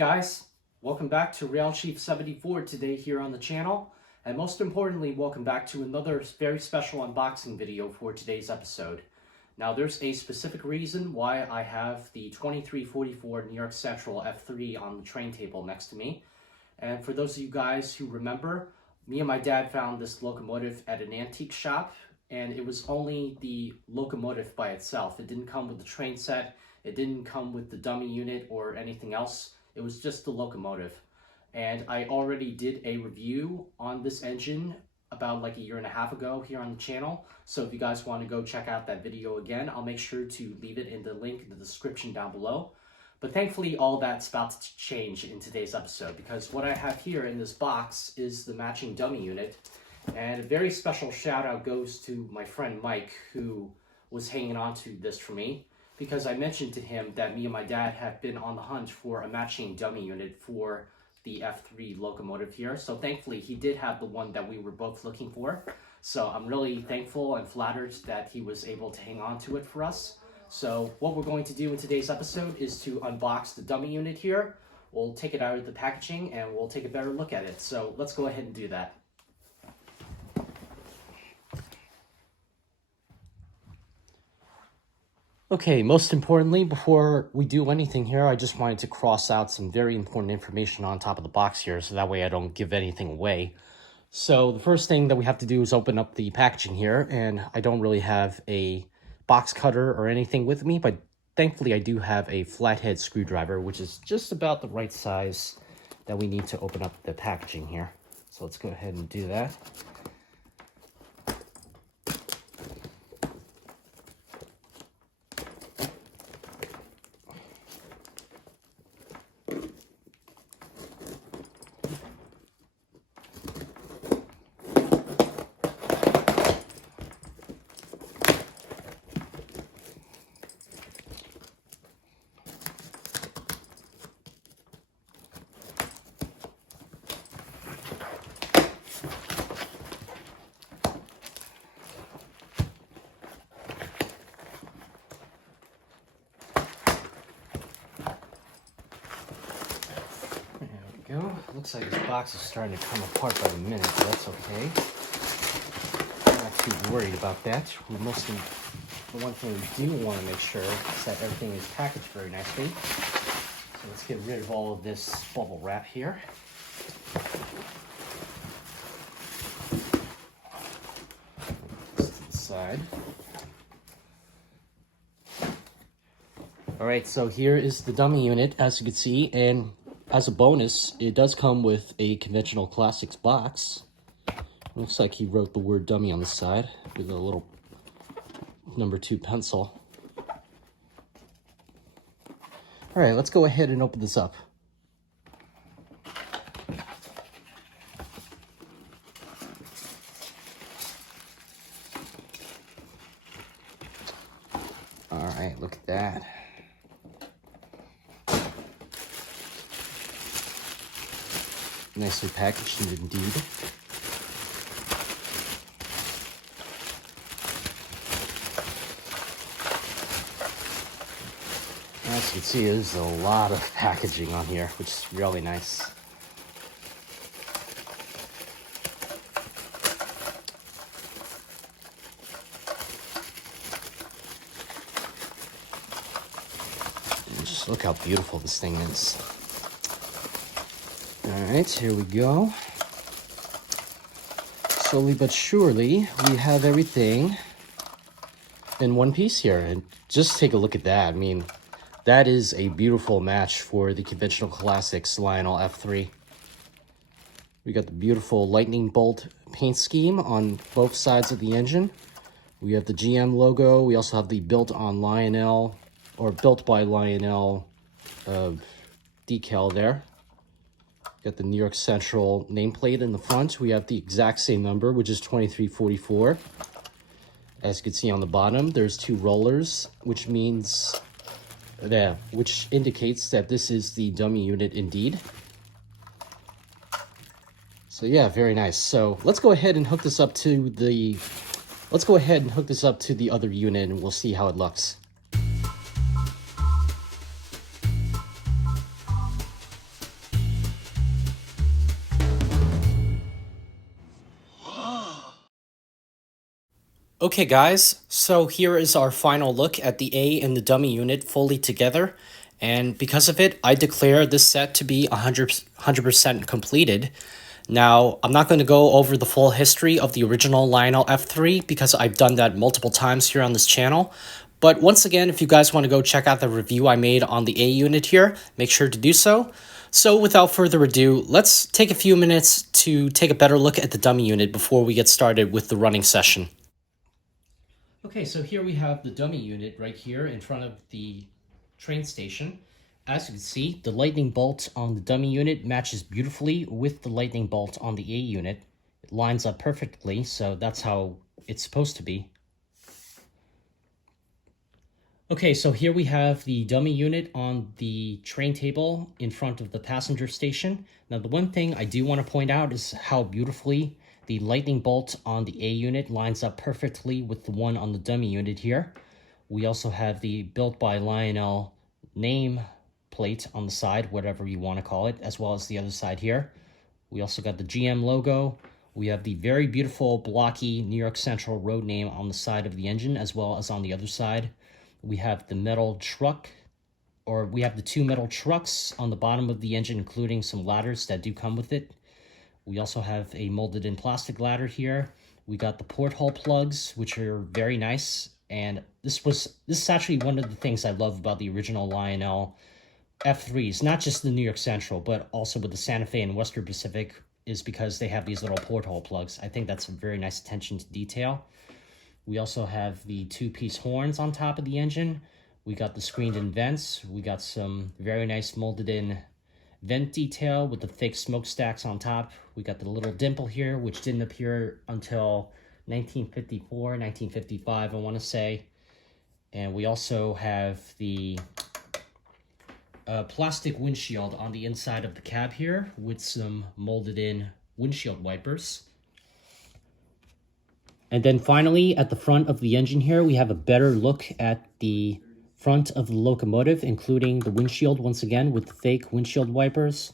guys, welcome back to Rail Chief 74 today here on the channel, and most importantly, welcome back to another very special unboxing video for today's episode. Now there's a specific reason why I have the 2344 New York Central F3 on the train table next to me, and for those of you guys who remember, me and my dad found this locomotive at an antique shop, and it was only the locomotive by itself. It didn't come with the train set, it didn't come with the dummy unit or anything else. It was just the locomotive. And I already did a review on this engine about like a year and a half ago here on the channel. So if you guys want to go check out that video again, I'll make sure to leave it in the link in the description down below. But thankfully all that's about to change in today's episode, because what I have here in this box is the matching dummy unit. And a very special shout out goes to my friend Mike, who was hanging on to this for me, because I mentioned to him that me and my dad have been on the hunt for a matching dummy unit for the F3 locomotive here. So thankfully he did have the one that we were both looking for. So I'm really thankful and flattered that he was able to hang on to it for us. So what we're going to do in today's episode is to unbox the dummy unit here. We'll take it out of the packaging and we'll take a better look at it. So let's go ahead and do that. Okay, most importantly, before we do anything here, I just wanted to cross out some very important information on top of the box here, so that way I don't give anything away. So the first thing that we have to do is open up the packaging here, and I don't really have a box cutter or anything with me, but thankfully I do have a flathead screwdriver, which is just about the right size that we need to open up the packaging here. So let's go ahead and do that. Go. Looks like this box is starting to come apart by the minute, but that's okay. I'm not too worried about that. The one thing we do want to make sure is that everything is packaged very nicely. So let's get rid of all of this bubble wrap here. This to the side. Alright, so here is the dummy unit, as you can see, and as a bonus, it does come with a conventional classics box. Looks like he wrote the word dummy on the side with a little #2 pencil. All right, let's go ahead and open this up. All right, look at that. Nicely packaged indeed. As you can see, there's a lot of packaging on here, which is really nice. And just look how beautiful this thing is. Alright, here we go. Slowly but surely, we have everything in one piece here. And just take a look at that. I mean, that is a beautiful match for the conventional classics Lionel F3. We got the beautiful lightning bolt paint scheme on both sides of the engine. We have the GM logo. We also have the built on Lionel, or built by Lionel decal there. Got the New York Central nameplate in the front. We have the exact same number, which is 2344. As you can see on the bottom, there's 2 rollers, which indicates that this is the dummy unit indeed. So yeah, very nice. So let's go ahead and hook this up to the other unit, and we'll see how it looks. Okay guys, so here is our final look at the A and the dummy unit fully together, and because of it, I declare this set to be 100% completed. Now, I'm not going to go over the full history of the original Lionel F3 because I've done that multiple times here on this channel, but once again, if you guys want to go check out the review I made on the A unit here, make sure to do so. So without further ado, let's take a few minutes to take a better look at the dummy unit before we get started with the running session. Okay, so here we have the dummy unit right here in front of the train station. As you can see, the lightning bolt on the dummy unit matches beautifully with the lightning bolt on the A unit. It lines up perfectly, so that's how it's supposed to be. Okay, so here we have the dummy unit on the train table in front of the passenger station. Now, the one thing I do want to point out is how beautifully the lightning bolt on the A unit lines up perfectly with the one on the dummy unit here. We also have the Built by Lionel name plate on the side, whatever you want to call it, as well as the other side here. We also got the GM logo. We have the very beautiful blocky New York Central road name on the side of the engine, as well as on the other side. We have the metal truck, or we have the two metal trucks on the bottom of the engine, including some ladders that do come with it. We also have a molded in plastic ladder here. We got the porthole plugs, which are very nice. And this is actually one of the things I love about the original Lionel F3s, not just the New York Central, but also with the Santa Fe and Western Pacific, is because they have these little porthole plugs. I think that's a very nice attention to detail. We also have the two-piece horns on top of the engine. We got the screened-in vents. We got some very nice molded-in vent detail with the thick smokestacks on top. We got the little dimple here, which didn't appear until 1954, 1955, I want to say. And we also have the plastic windshield on the inside of the cab here with some molded-in windshield wipers. And then finally, at the front of the engine here, we have a better look at the front of the locomotive, including the windshield, once again, with the fake windshield wipers.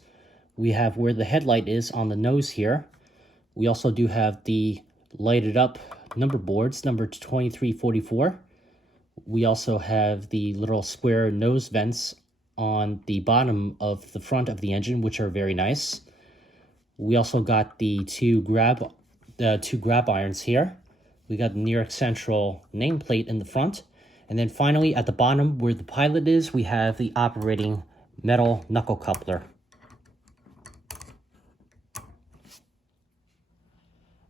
We have where the headlight is on the nose here. We also do have the lighted up number boards, number 2344. We also have the little square nose vents on the bottom of the front of the engine, which are very nice. We also got the two grab irons here. We got the New York Central nameplate in the front. And then finally, at the bottom where the pilot is, we have the operating metal knuckle coupler.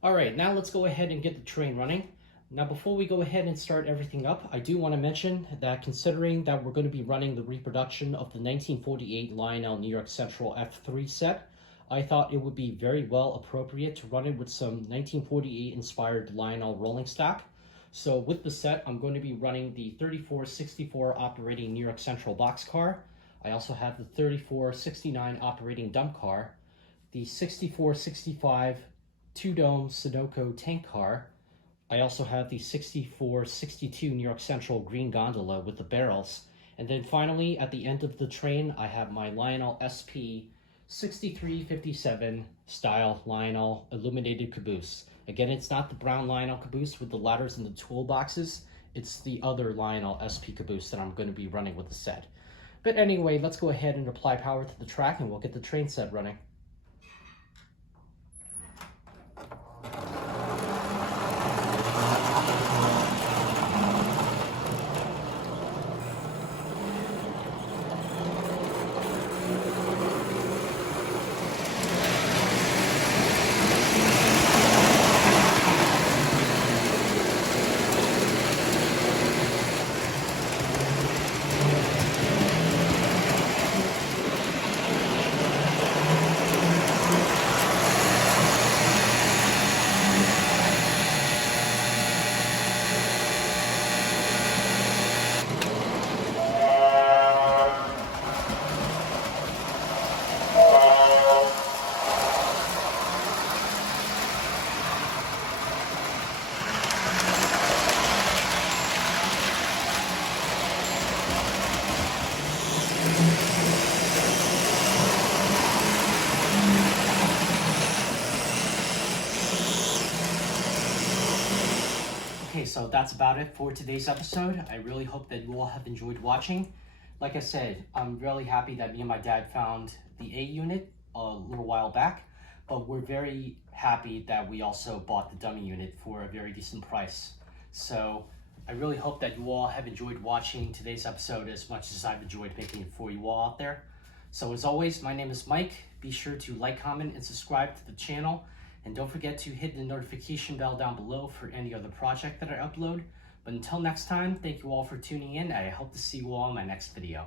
All right, now let's go ahead and get the train running. Now, before we go ahead and start everything up, I do want to mention that considering that we're going to be running the reproduction of the 1948 Lionel New York Central F3 set, I thought it would be very well appropriate to run it with some 1948 inspired Lionel rolling stock. So with the set, I'm going to be running the 3464 operating New York Central boxcar. I also have the 3469 operating dump car, the 6465 two-dome Sunoco tank car. I also have the 6462 New York Central green gondola with the barrels. And then finally, at the end of the train, I have my Lionel SP 6357 style Lionel illuminated caboose. Again, it's not the brown Lionel caboose with the ladders and the toolboxes. It's the other Lionel SP caboose that I'm going to be running with the set. But anyway, let's go ahead and apply power to the track and we'll get the train set running. so that's about it for today's episode. I really hope that you all have enjoyed watching. Like I said, I'm really happy that me and my dad found the A unit a little while back, but we're very happy that we also bought the dummy unit for a very decent price. So I really hope that you all have enjoyed watching today's episode as much as I've enjoyed making it for you all out there. So as always, my name is Mike. Be sure to like, comment, and subscribe to the channel. And don't forget to hit the notification bell down below for any other project that I upload. But until next time, thank you all for tuning in. I hope to see you all in my next video.